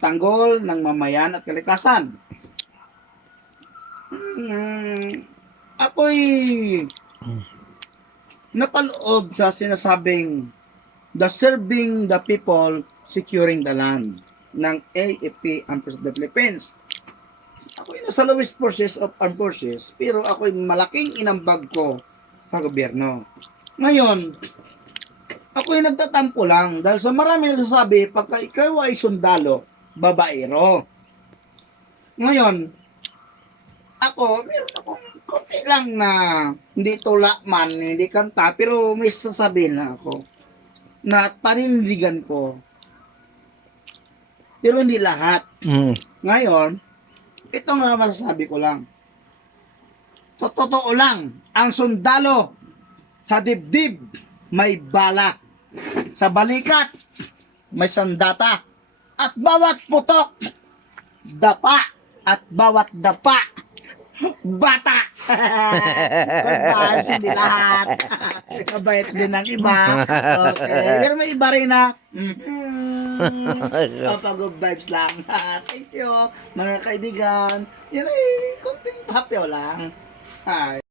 tanggol ng mamayan at kalikasan. Ako'y napaloob sa sinasabing the serving the people, securing the land ng AFP Armed Forces of the Philippines. Ako'y nasa lowest forces of armed forces, pero ako'y malaking inambag ko sa gobyerno. Ngayon, ako'y nagtatampo lang dahil sa marami nagsasabi, pagka ikaw ay sundalo, babaero. Ngayon, ako, meron akong konti lang na hindi tula man, hindi kanta, pero may sasabihin lang ako na panindigan ko. Pero hindi lahat. Ngayon, ito nga masasabi ko lang. Totoo lang, ang sundalo sa dibdib may bala. Sa balikat, may sandata. At bawat putok, dapa. At bawat dapa, bata. Good vibes, hindi lahat. Mabait din ang iba. Okay. Pero may iba rin na good vibes lang. Thank you, mga kaibigan. Yan ay konting hapyaw lang. Hi.